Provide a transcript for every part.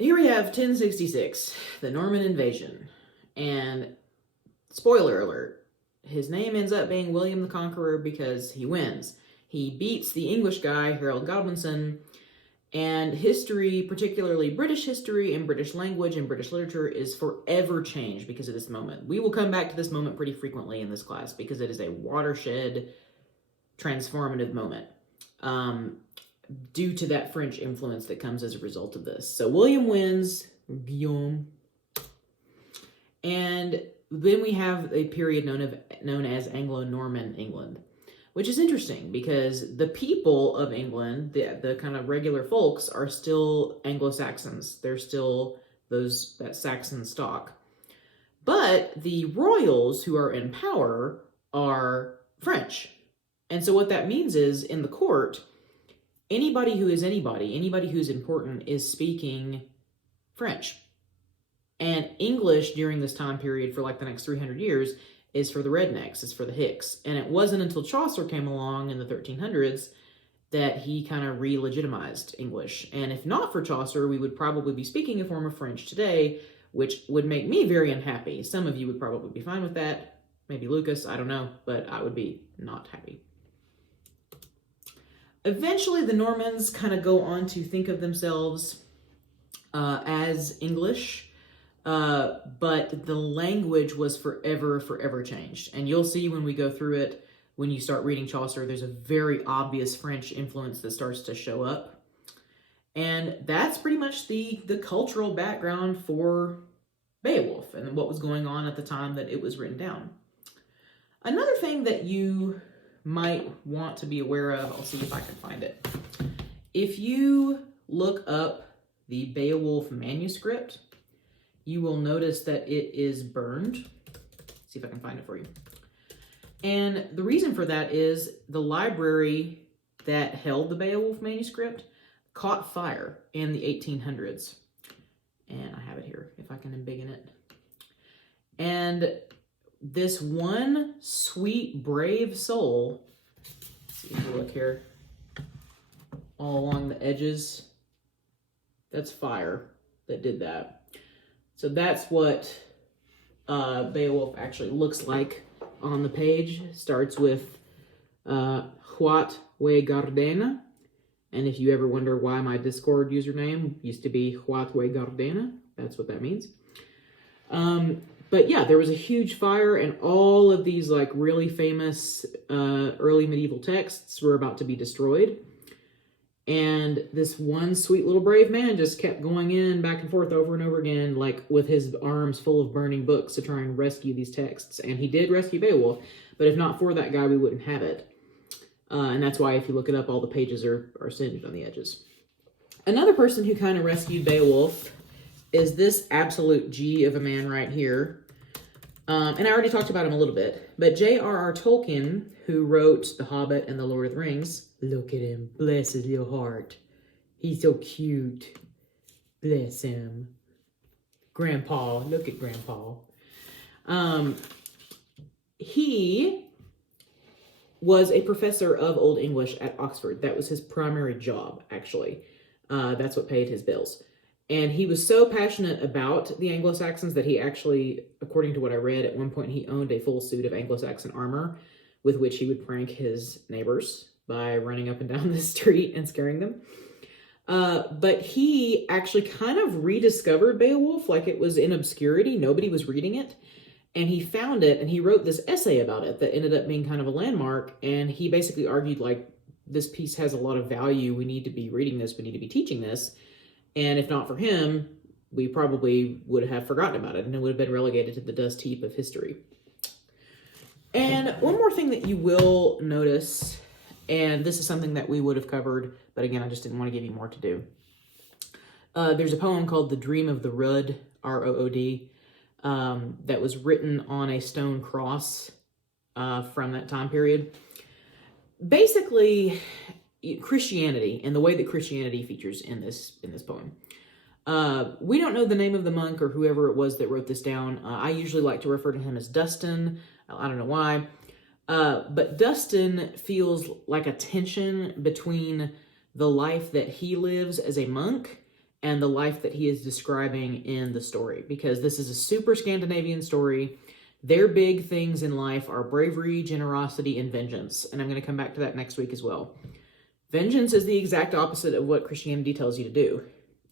here we have 1066, the Norman invasion. And spoiler alert, his name ends up being William the Conqueror because he wins. He beats the English guy, Harold Godwinson, and history, particularly British history and British language and British literature, is forever changed because of this moment. We will come back to this moment pretty frequently in this class because it is a watershed, transformative moment due to that French influence that comes as a result of this. So William wins, Guillaume, and then we have a period known as Anglo-Norman England, which is interesting because the people of England, the kind of regular folks, are still Anglo-Saxons. They're still that Saxon stock. But the royals who are in power are French. And so what that means is, in the court, anybody who's important is speaking French. And English during this time period for like the next 300 years is for the rednecks, it's for the hicks. And it wasn't until Chaucer came along in the 1300s that he kind of re-legitimized English. And if not for Chaucer, we would probably be speaking a form of French today, which would make me very unhappy. Some of you would probably be fine with that. Maybe Lucas, I don't know, but I would be not happy. Eventually, the Normans kind of go on to think of themselves as English, but the language was forever changed. And you'll see when we go through it, when you start reading Chaucer, there's a very obvious French influence that starts to show up. And that's pretty much the cultural background for Beowulf and what was going on at the time that it was written down. Another thing that you might want to be aware of, I'll see if I can find it. If you look up the Beowulf manuscript, you will notice that it is burned. Let's see if I can find it for you. And the reason for that is the library that held the Beowulf manuscript caught fire in the 1800s. And I have it here, if I can embiggen it. And this one sweet, brave soul, let's see if you look here, all along the edges, that's fire that did that. So that's what Beowulf actually looks like on the page. Starts with Huat we Gardena. And if you ever wonder why my Discord username used to be Huat we Gardena, that's what that means. But yeah, there was a huge fire and all of these like really famous early medieval texts were about to be destroyed. And this one sweet little brave man just kept going in back and forth over and over again, like with his arms full of burning books to try and rescue these texts. And he did rescue Beowulf, but if not for that guy, we wouldn't have it. And that's why if you look it up, all the pages are singed on the edges. Another person who kind of rescued Beowulf is this absolute G of a man right here. And I already talked about him a little bit, but J.R.R. Tolkien, who wrote The Hobbit and The Lord of the Rings, look at him, bless his little heart. He's so cute. Bless him. Grandpa, look at Grandpa. He was a professor of Old English at Oxford. That was his primary job, actually. That's what paid his bills. And he was so passionate about the Anglo-Saxons that he actually, according to what I read, at one point he owned a full suit of Anglo-Saxon armor with which he would prank his neighbors by running up and down the street and scaring them. But he actually kind of rediscovered Beowulf like it was in obscurity. Nobody was reading it. And he found it and he wrote this essay about it that ended up being kind of a landmark. And he basically argued like, this piece has a lot of value. We need to be reading this. We need to be teaching this. And if not for him, we probably would have forgotten about it and it would have been relegated to the dust heap of history. And one more thing that you will notice, and this is something that we would have covered, but again, I just didn't want to give you more to do. There's a poem called The Dream of the Rood, R-O-O-D, that was written on a stone cross from that time period. Basically, Christianity and the way that Christianity features in this poem. We don't know the name of the monk or whoever it was that wrote this down. I usually like to refer to him as Dustin. I don't know why. But Dustin feels like a tension between the life that he lives as a monk and the life that he is describing in the story, because this is a super Scandinavian story. Their big things in life are bravery, generosity, and vengeance. And I'm going to come back to that next week as well. Vengeance is the exact opposite of what Christianity tells you to do.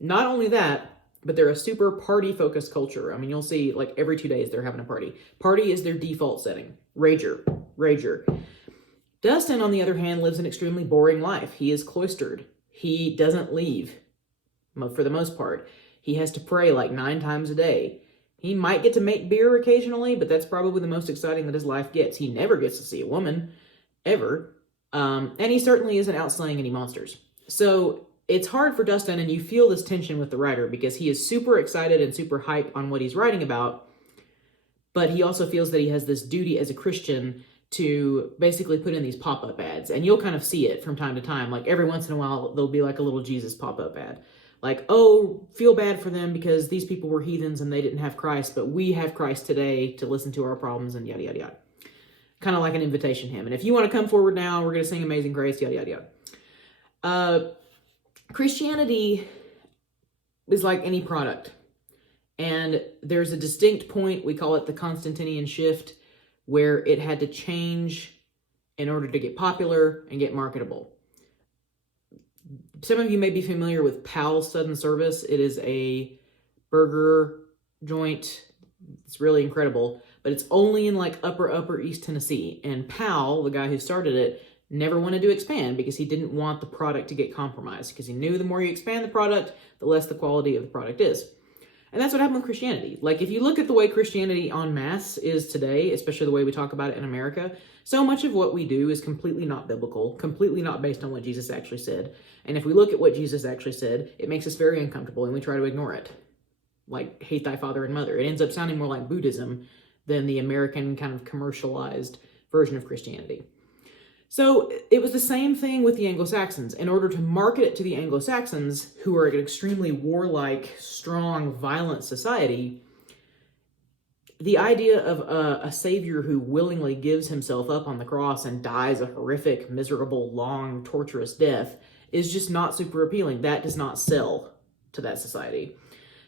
Not only that, but they're a super party-focused culture. I mean, you'll see like every 2 days they're having a party. Party is their default setting. Rager. Dustin, on the other hand, lives an extremely boring life. He is cloistered. He doesn't leave, for the most part. He has to pray like 9 times a day. He might get to make beer occasionally, but that's probably the most exciting that his life gets. He never gets to see a woman, ever. And he certainly isn't out slaying any monsters. So it's hard for Dustin, and you feel this tension with the writer, because he is super excited and super hype on what he's writing about, but he also feels that he has this duty as a Christian to basically put in these pop-up ads. And you'll kind of see it from time to time. Like every once in a while, there'll be like a little Jesus pop-up ad. Like, oh, feel bad for them because these people were heathens and they didn't have Christ, but we have Christ today to listen to our problems, and yada, yada, yada. Kind of like an invitation hymn. And if you want to come forward now, we're going to sing Amazing Grace, yada, yada, yada. Christianity is like any product. And there's a distinct point, we call it the Constantinian shift, where it had to change in order to get popular and get marketable. Some of you may be familiar with Pal's Sudden Service. It is a burger joint. It's really incredible, but it's only in like upper East Tennessee. And Pal, the guy who started it, never wanted to expand because he didn't want the product to get compromised, because he knew the more you expand the product, the less the quality of the product is. And that's what happened with Christianity. Like, if you look at the way Christianity en masse is today, especially the way we talk about it in America, so much of what we do is completely not biblical, completely not based on what Jesus actually said. And if we look at what Jesus actually said, it makes us very uncomfortable and we try to ignore it. Like, hate thy father and mother. It ends up sounding more like Buddhism than the American kind of commercialized version of Christianity. So it was the same thing with the Anglo-Saxons. In order to market it to the Anglo-Saxons, who are an extremely warlike, strong, violent society, the idea of a savior who willingly gives himself up on the cross and dies a horrific, miserable, long, torturous death is just not super appealing. That does not sell to that society.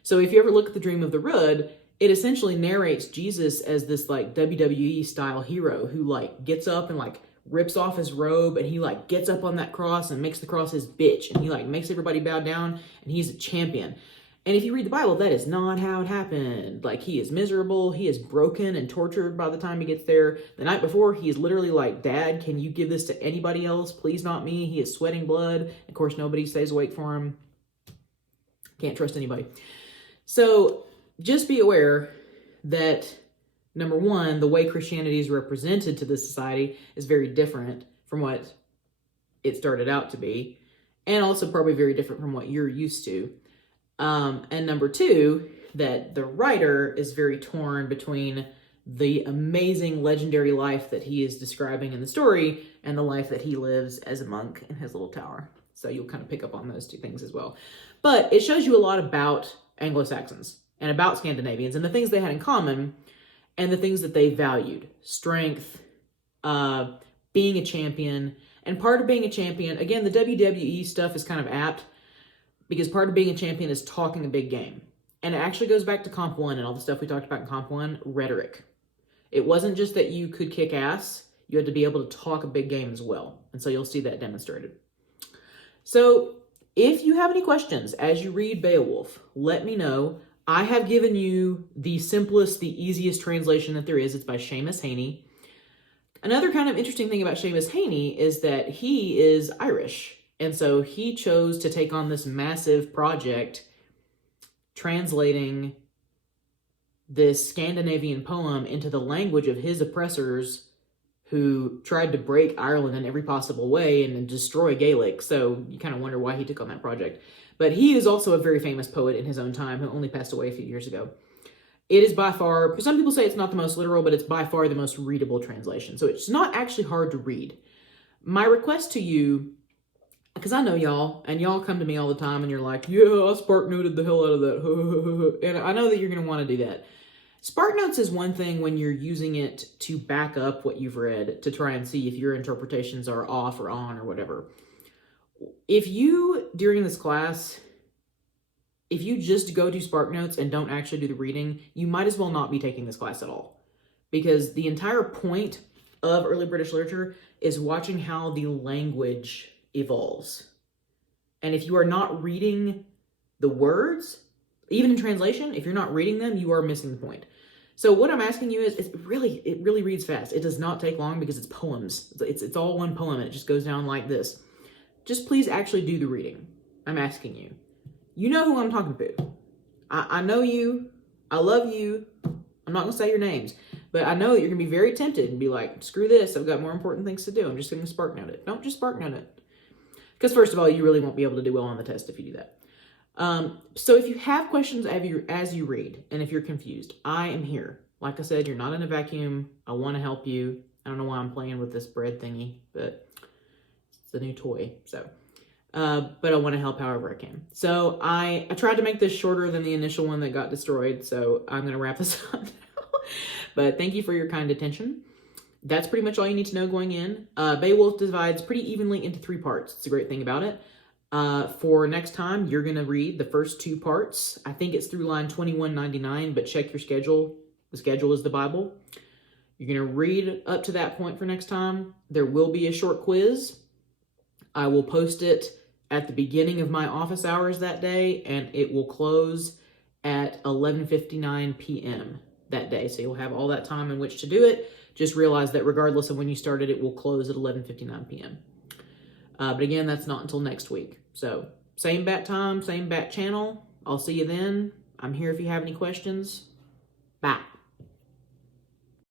So if you ever look at The Dream of the Rood, it essentially narrates Jesus as this like WWE style hero who like gets up and like rips off his robe, and he like gets up on that cross and makes the cross his bitch, and he like makes everybody bow down, and he's a champion. And if you read the Bible, that is not how it happened. Like, he is miserable, he is broken and tortured by the time he gets there. The night before, he is literally like, Dad, can you give this to anybody else? Please, not me. He is sweating blood. Of course, nobody stays awake for him. Can't trust anybody. So just be aware that, number one, the way Christianity is represented to this society is very different from what it started out to be, and also probably very different from what you're used to. And number two, that the writer is very torn between the amazing legendary life that he is describing in the story and the life that he lives as a monk in his little tower. So you'll kind of pick up on those two things as well. But it shows you a lot about Anglo-Saxons and about Scandinavians and the things they had in common and the things that they valued. Strength, being a champion. And part of being a champion, again, the WWE stuff is kind of apt, because part of being a champion is talking a big game. And it actually goes back to Comp 1 and all the stuff we talked about in Comp 1, rhetoric. It wasn't just that you could kick ass, you had to be able to talk a big game as well. And so you'll see that demonstrated. So if you have any questions as you read Beowulf, let me know. I have given you the simplest, the easiest translation that there is. It's by Seamus Heaney. Another kind of interesting thing about Seamus Heaney is that he is Irish. And so he chose to take on this massive project translating this Scandinavian poem into the language of his oppressors who tried to break Ireland in every possible way and destroy Gaelic. So you kind of wonder why he took on that project. But he is also a very famous poet in his own time who only passed away a few years ago. It is by far, some people say it's not the most literal, but it's by far the most readable translation. So it's not actually hard to read. My request to you, because I know y'all, and y'all come to me all the time and you're like, yeah, I spark noted the hell out of that. And I know that you're going to want to do that. Spark notes is one thing when you're using it to back up what you've read to try and see if your interpretations are off or on or whatever. If you, during this class, if you just go to SparkNotes and don't actually do the reading, you might as well not be taking this class at all. Because the entire point of early British literature is watching how the language evolves. And if you are not reading the words, even in translation, if you're not reading them, you are missing the point. So what I'm asking you is, it really reads fast. It does not take long because it's poems. It's all one poem and it just goes down like this. Just please actually do the reading. I'm asking you. You know who I'm talking to. I know you. I love you. I'm not going to say your names. But I know that you're going to be very tempted and be like, screw this. I've got more important things to do. I'm just going to SparkNote it. Don't just SparkNote it. Because first of all, you really won't be able to do well on the test if you do that. So if you have questions as you read, and if you're confused, I am here. Like I said, you're not in a vacuum. I want to help you. I don't know why I'm playing with this bread thingy, but it's a new toy. So, but I want to help however I can. So I tried to make this shorter than the initial one that got destroyed. So I'm going to wrap this up now. But thank you for your kind attention. That's pretty much all you need to know going in. Beowulf divides pretty evenly into 3 parts. It's a great thing about it. For next time, you're going to read the first 2 parts. I think it's through line 2199, but check your schedule. The schedule is the Bible. You're going to read up to that point for next time. There will be a short quiz. I will post it at the beginning of my office hours that day, and it will close at 11:59 p.m. that day. So you'll have all that time in which to do it. Just realize that regardless of when you started, it will close at 11:59 p.m. But again, that's not until next week. So same bat time, same bat channel. I'll see you then. I'm here if you have any questions. Bye.